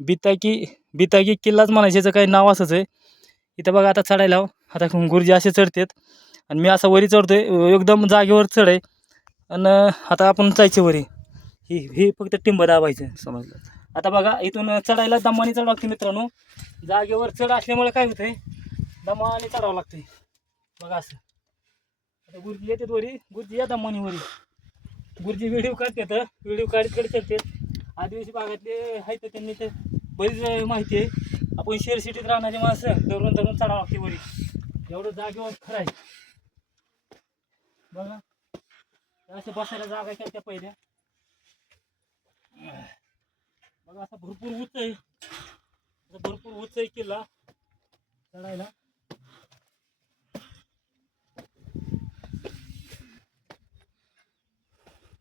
बिताकी बिताकी किल्लाच म्हणायचे याचं काही नाव असंच आहे. इथं बघा आता चढायला आता गुरुजी असे चढतात. आणि मी असा वरी चढतो आहे एकदम जागेवर चढ आहे. आणि आता आपण जायचे वरी. ही ही फक्त टिंब दाबायचं समजलं. आता बघा इथून चढायला दमाने चढावं लागते मित्रांनो. जागेवर चढ असल्यामुळे काय होतंय? दमाने चढावं लागते बघा असं. आता गुरुजी येतात वरी. गुरुजी या दमाने वरी. गुरुजी व्हिडिओ काढतात व्हिडिओ काढत काढत चालतात आदिवासी भागातले आहेत त्यांनी तर बरीच माहिती आहे. आपण शेअर सिटीत राहणारे माणसं धरून धरून चढावं लागते वरी. एवढं जागेवर खरं आहे. बघा. असं बसायला जागा केल्या पहिल्या? बघा असा भरपूर उच आहे. असा भरपूर उंच आहे किल्ला. चढायला.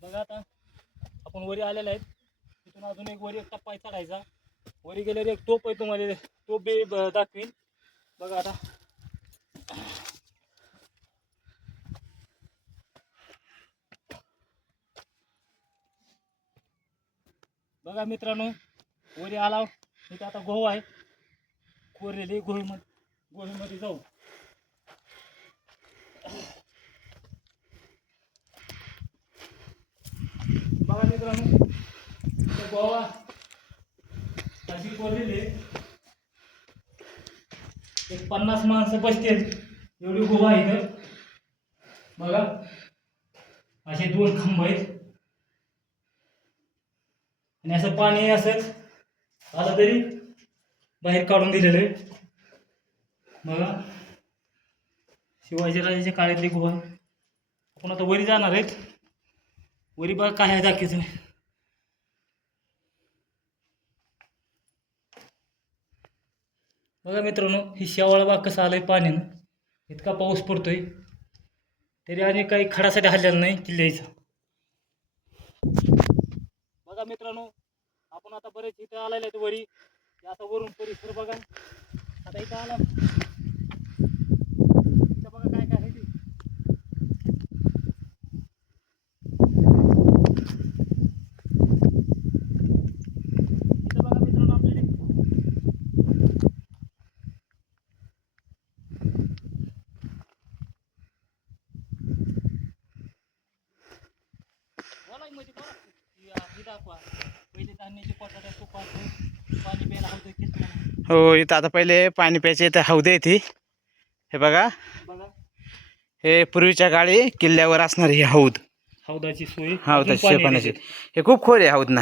बघा आता आपण वरी आलेला आहेत. तिथून अजून एक वरी एक टप्पा आहे चढायचा वरी गेल्यावर एक तोप आहे तुम्हाला तोप बी ब- दाखवीन. बघा आता. बघा मित्रांनो वरी आला इथं आता गहू आहे. कोरलेली गोहीमध्ये गोहीमध्ये जाऊ बघा मित्रांनो इथं अशी कोरलेली एक पन्नास माणसं बसतील. एवढी गोवा आहे इथं. बघा. असे दोन खांब आहेत. आणि असं पाणी असंच. आलं तरी बाहेर काढून दिलेलं आहे. बघा. शिवाजीराजाच्या काळातली गुहा. आपण आता वरी जाणार आहेत. वरी बघा काय आहे दाखवायचं बघा मित्रांनो ही शेवाळ बाग कसं आहे पाण्यानं. इतका पाऊस पडतोय. तरी आणि काही खडासाठी हल्लेला नाही किल्ल्याचा. बघा मित्रांनो आपण आता बरेच इथं आलेले आहेत वरी. आता वरून परिसर बघा. आता इथं आला इथं बघा काय काय आहे ते इथं बघा मित्रांनो आपल्याला बोला की मध्ये. ही- दाखवा. पहिले धान्याचे पोटाटा तुपाचं पाणी प्यायला हवं किती इथं आता पहिले पाणी प्यायचे इथं हौदे येते हे बघा. बघा. हे पूर्वीच्या काळी किल्ल्यावर असणारी ही हौद हौदाची सोय. हौदाची पाणी पाण्याची. आहे हे खूप खोल आहे हौद ना.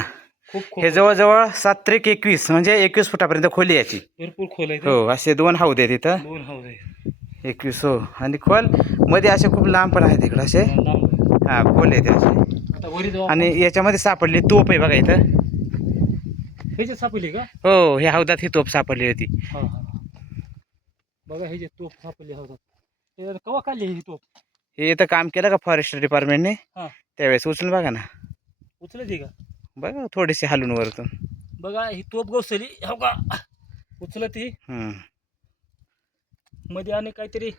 खूप हे जवळजवळ सात त्रिक एकवीस म्हणजे एकवीस फुटापर्यंत खोली याची. भरपूर खोल आहे ते. हो असे दोन हौद आहेत इथं. दोन हौद आहे. एकवीस हो. आणि खोल. मध्ये असे खूप लांब पण आहेत इकडं असे. आहे. हा खोल आहेत असे. आता वरी जाऊ आणि याच्यामध्ये सापडली तोप आहे बघा इथं. सापडली का? हो ह्या हौदात ही तोप सापडली होती. हा हा. बघा ह्याच्यात तोप सापडली हौदात. कवा काढली ही तोप? हे इथं काम केलं का फॉरेस्ट डिपार्टमेंटने हा. त्यावेळेस उचलून बघा ना. उचलती का? बघा थोडीशी हलून वरतून. बघा ही तोप गवसली हो का उचलती. मध्ये आणि काहीतरी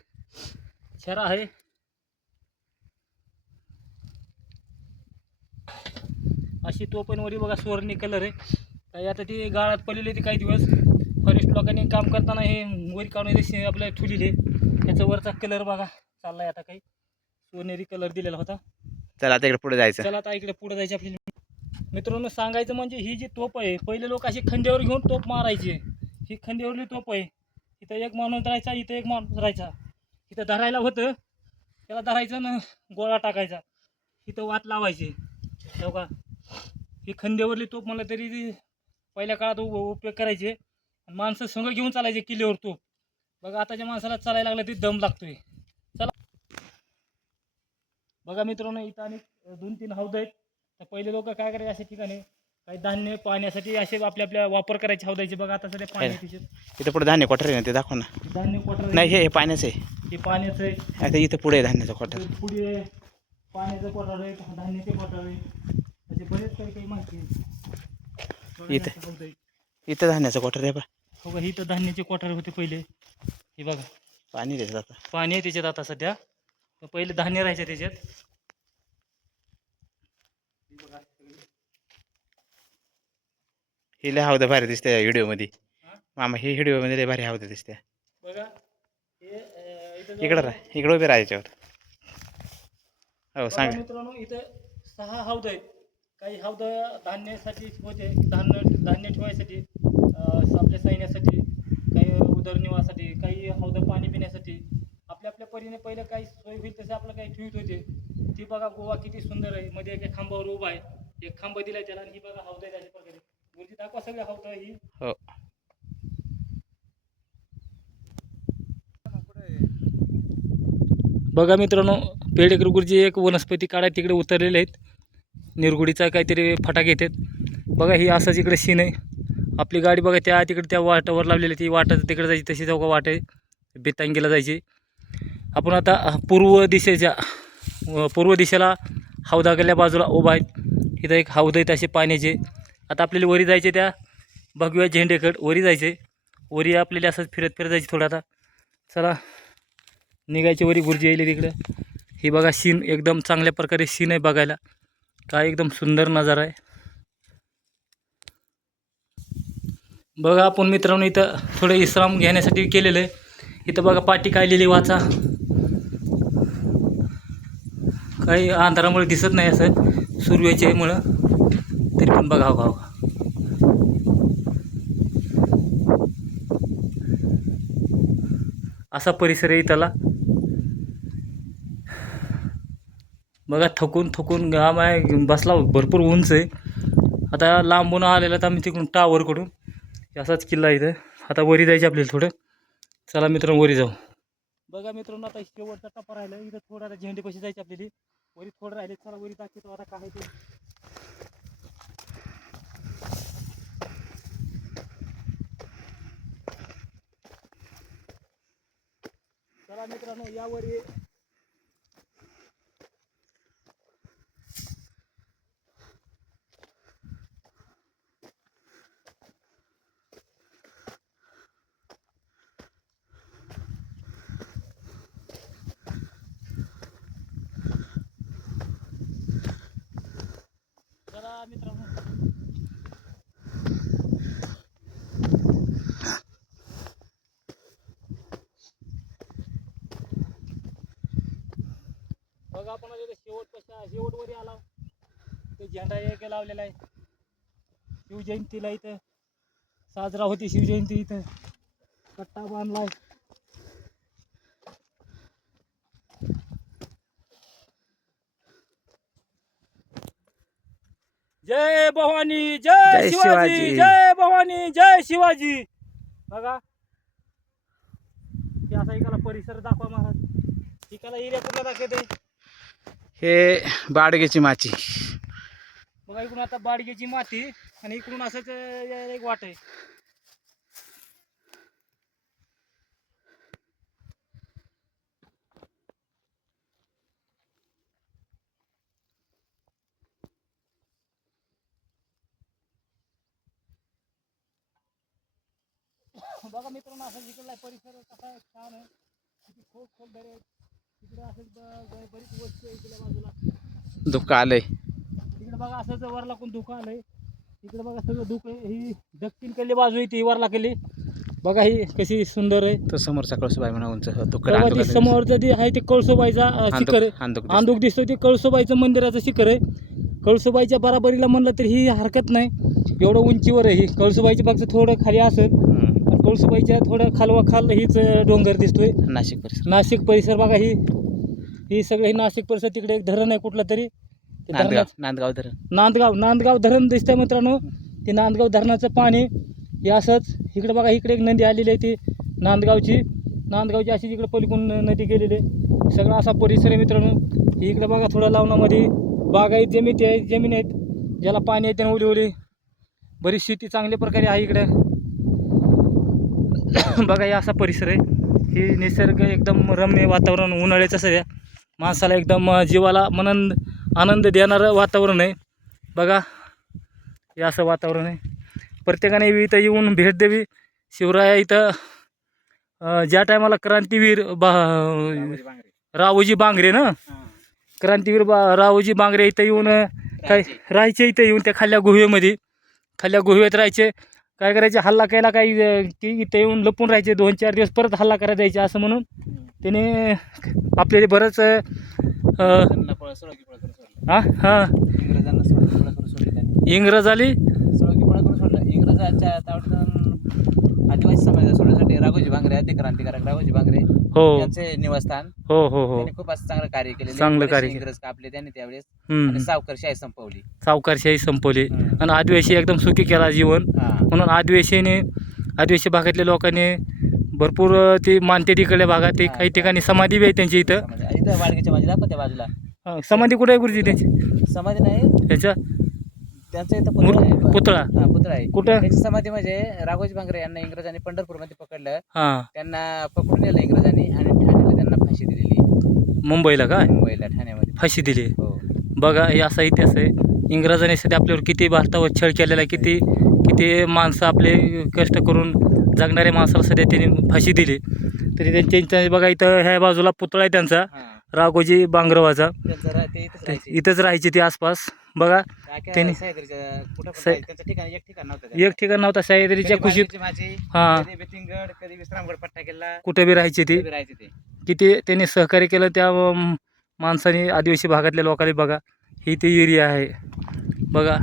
छरा आहे. अशी तोपणवरी बघा सुवर्णी कलर आहे. काही आता ती गाळात पडलेली ती काही दिवस. फॉरेस्ट लोकांनी काम करताना हे वरी काढून आपल्या ठुलीले त्याचा वरचा कलर बघा. चाललाय आता काही. सोनेरी कलर दिलेला होता. चला आता इकडे पुढे जायचं. चला आता इकडे पुढे जायचे आपल्याला. मित्रांनो सांगायचं म्हणजे ही जी तोप आहे पहिले लोक अशी खंड्यावर घेऊन तोप मारायचे. ही खंड्यावरली तोप आहे. इथं एक माणूस राहायचा इथं एक माणूस राहायचा. इथं धरायला होतं. त्याला धरायचं ना गोळा टाकायचा. इथं वात लावायचे. हो का ही खंद्यावरली तोप मला तरी ती पहिल्या काळात उप उपयोग करायचे. आणि माणसं संघ घेऊन चालायचे किल्ल्यावर तोप. बघा आताच्या माणसाला चालायला लागलं ती दम लागतोय. चला. बघा मित्रांनो इथं आणि दोन तीन हौद आहेत. तर पहिले लोक काय करायचे अशा ठिकाणी? काही धान्य पाण्यासाठी असे आपल्या आपल्या वापर करायचे हौदायचे बघा आता सध्या पाणी आहे तिच्यात इथं पुढे धान्य क्वार्टर आहे ना ते दाखव ना. धान्य क्वार्टर नाही हे हे पाण्याचं आहे. हे पाण्याचं आहे. आता इथं पुढे आहे धान्याचं क्वार्टर. ते पुढे पाण्याचं क्वार्टर आहे धान्याचे क्वार्टर आहे. असे बरेच काही काही माहिती आहे. इथं. इथं धान्याचं क्वार्टर आहे बा. हो का इथं धान्याचे क्वार्टर होते पहिले. हे बघा. पाणी देतात आता. पाणी आहे त्याच्यात आता सध्या. पहिले धान्य राहायचे त्याच्यात. हे बघा. लय हौदा भारी दिसते व्हिडिओमध्ये हा? मामा ही व्हिडिओमध्ये लय भारी हौदा दिसते बघा. इकडं राह. इकडं उभे राहायच्यावर. हो बघा सांग. मित्रांनो इथं सहा हौद आहेत. काही हौद धान्यासाठी होते धान्य धान्य ठेवायसाठी अं, आपल्या सैन्यासाठी काही उदरनिर्वाहासाठी काही हौद पाणी पिण्यासाठी आपल्या आपल्या परीने पहिलं काही सोय होईल तसे आपलं काही ठेवीत होते. ती बघा गोवा किती सुंदर आहे. मध्ये एका खांबावर उभा आहे. एक खांब दिलाय त्याला आणि ही बघा हौद आहे अशा प्रकारे गुरुजी दाखवा सगळे हौद ही. हो. बघा मित्रांनो पेडेकर गुरुजी एक वनस्पती काढाय तिकडे उतरलेले आहेत. निरगुडीचा काहीतरी फटाक येतात. बघा ही असंच इकडे सीन आहे. आपली गाडी बघा त्या तिकडे त्या वाटावर लावलेली ती वाटा तिकडे जायची तशी चौका वाट आहे. बेतांगीला जायची. आपण आता पूर्व दिशेच्या पूर्व दिशेला हौदागल्या बाजूला उभा आहेत इथं एक हौद आहेत असे पाण्याचे. आता आपल्याला वरी जायचे त्या भगव्या झेंडेकड वरी जायचे. वरी आपल्याला असंच फिरत फिरत जायची थोडं आता. चला निघायची वरी गुरुजी येईल तिकडं. ही बघा सीन एकदम चांगल्या प्रकारे सीन आहे बघायला. काय एकदम सुंदर नजारा आहे. बघा आपण मित्रांनो इथं थोडं विश्राम घेण्यासाठी केलेलं आहे. इथं बघा पाठी काढलेली वाचा. काही अंधारामुळे दिसत नाही असं सूर्याच्यामुळं. तरी पण बघा बघा बघा. असा परिसर आहे त्याला बघा थकून थकून घाम आहे बसला भरपूर उंच आहे. आता लांबून आलेला तर आम्ही तिकडून टावरकडून असाच किल्ला इथं. आता वरी जायचं आपल्याला थोडं. चला मित्रांनो वरी जाऊ. बघा मित्रांनो आता शेवटचा टप्पा राहिला इथं थोडं आता झेंडे कशी जायचे आपल्याला. वरी थोडं राहिले चला वरी दाखवतो आता काय ते. चला मित्रांनो यावरी बघा आपण शेवट कशा शेवटवरी आला. ते झेंडा एक लावलेला आहे. शिवजयंतीला इथं साजरा होती शिवजयंती इथं. कट्टा बांधलाय. जय भवानी जय शिवाजी. जय भवानी जय शिवाजी. बघा. हे असा इकाला परिसर दाखवा महाराज. इकाला एरिया कुठला दाखवते हे बाडगेची माची बघा इकडून आता बाडगेची माती आणि इकडून असंच एक वाट आहे. बघा मित्रांनो असं इकडला परिसर कसा आहे, छान आहे. किती खूप खोल दरे तिकडे असं बरीच वस्ती आहे इकडल्या बाजूला. दुःख आलंय इकडे बघा असंच वरला कोण दुकान आलंय इकडे बघा सगळं दुःख आहे ही दक्षिणकडली बाजू आहे ती वरला केली. बघा ही कशी सुंदर आहे. तो समोरचा कळसूबाई म्हणा उंच बघा समोरचं जे आहे ते कळसोबाईचा शिखर आहे. आंदूक दिसतोय ते कळसोबाईचं मंदिराचं शिखर आहे. कळसोबाईच्या बराबरीला म्हणलं तर ही हरकत नाही. एवढं उंचीवर आहे ही कळसोबाईची फक्त थोडं खाली असेल. पण कळसोबाईच्या थोडं खालवा खाल हीच डोंगर दिसतोय. नाशिक परिसर. नाशिक परिसर बघा ही ही सगळं ही नाशिक परिसर तिकडे एक धरण आहे कुठलं तरी. ते नांदगाव धरणाचं- नांदगाव धरण. नांदगाव नांदगाव धरण दिसतंय मित्रांनो. ते नांदगाव धरणाचं पाणी हे असंच इकडे बघा इकडे एक नदी आलेली आहे ती नांदगावची. नांदगावची अशी इकडे पलीकडून नदी गेलेली आहे. सगळा असा परिसर आहे मित्रांनो. ही इकडे बघा थोडं लावणामध्ये बागायत जमीन आहे जमीन आहेत. ज्याला पाणी येते ना ओली ओली. बरीच शेती चांगल्या प्रकारे आहे इकडे. बघा हे असा परिसर आहे. हे निसर्ग एकदम रम्य वातावरण उन्हाळ्याचं सध्या माणसाला एकदम जीवाला मनंद आनंद देणारं वातावरण आहे. बघा हे असं वातावरण आहे. प्रत्येकाने इथं येऊन भेट द्यावी. शिवराया इथं ज्या टायमाला क्रांतीवीर बा रावोजी बांगरे ना? क्रांतीवीर बा रावोजी बांगरे इथं येऊन काय राहायचे इथं येऊन त्या खाल्ल्या गुहेमध्ये. खाल्ल्या गुहेत राहायचे. काय करायचे? हल्ला केला काही की इथे येऊन लपून राहायचे. दोन चार दिवस परत हल्ला करायला जायचे असं म्हणून. त्याने आपल्याला बरंच हा. हां इंग्रज आली? इंग्रजांच्या आदिवासी समाजाला सोडण्यासाठी राघोजी भांगरे क्रांतिकारक राघोजी भांगरे हो. यांचे निवासस्थान. हो हो हो. त्यांनी खूप असं चांगलं कार्य केले चांगलं कार्य केलं. इंग्रज कापले त्यांनी त्यावेळेस. हम्म. आणि सावकारशाही संपवली. सावकारशाही संपवली. हम्म. आणि आदिवासी एकदम सुखी केला जीवन. हा. म्हणून आदिवासीने आदिवासी भागातल्या लोकांनी भरपूर अं, ते मानते तिकडल्या भागात. ते काही. ठिकाणी समाधी बी आहे त्यांची इथं. समाधी. इथं वाडगीच्या दाखव त्या बाजूला. समाधी कुठे आहे गुरुजी त्यांची? समाधी नाही. त्याच्या त्यांचं इथं पुतळा आहे. पुतळा? हा पुतळा आहे. कुठं? त्यांची समाधी म्हणजे राघोजी भांगरे यांना इंग्रजांनी पंढरपूरमध्ये पकडलं. हां. त्यांना पकडून नेलं इंग्रजांनी आणि ठाण्याला त्यांना फाशी दिलेली. मुंबईला काय मुंबईला ठाण्यामध्ये. फाशी दिली. हो. बघा हे असा इतिहास आहे. इंग्रजांनी सध्या आपल्यावर किती भारतावर छळ केलेला आहे किती किती माणसं आपले कष्ट करून जगणाऱ्या माणसाला सध्या त्यांनी फाशी दिली. तरी त्यांच्या बघा इथं ह्या बाजूला पुतळा आहे त्यांचा. हा. राघोजी बांगरवाचा त्यांचं रा- ते इथंच राहायचे. इथंच राहायचे ते आसपास. बघा त्यांनी- एक ठिकाण नव्हतं सह्याद्रीच्या माझी हां. कुठे बी राहायचे ते. किती त्यांनी सहकार्य केलं त्या माणसाने आदिवासी भागातल्या लोकांनी बघा ही ते एरिया आहे. बघा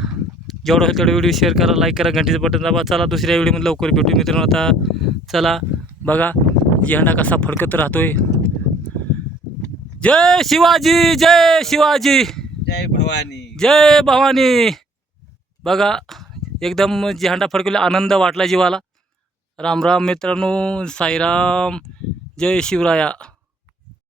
जेवढं होईल तेवढं व्हिडिओ शेअर करा लाईक करा घंटीचं बटन दाबा चला दुसऱ्या व्हिडिओमध्ये लवकर भेटू मित्रांनो आता. चला बघा झेंडा कसा फडकत राहतोय. जय शिवाजी जय शिवाजी! जय भवानी. जय भवानी. बघा एकदम झेंडा फडकवला आनंद वाटला जीवाला. राम राम मित्रांनो साईराम. जय शिवराया.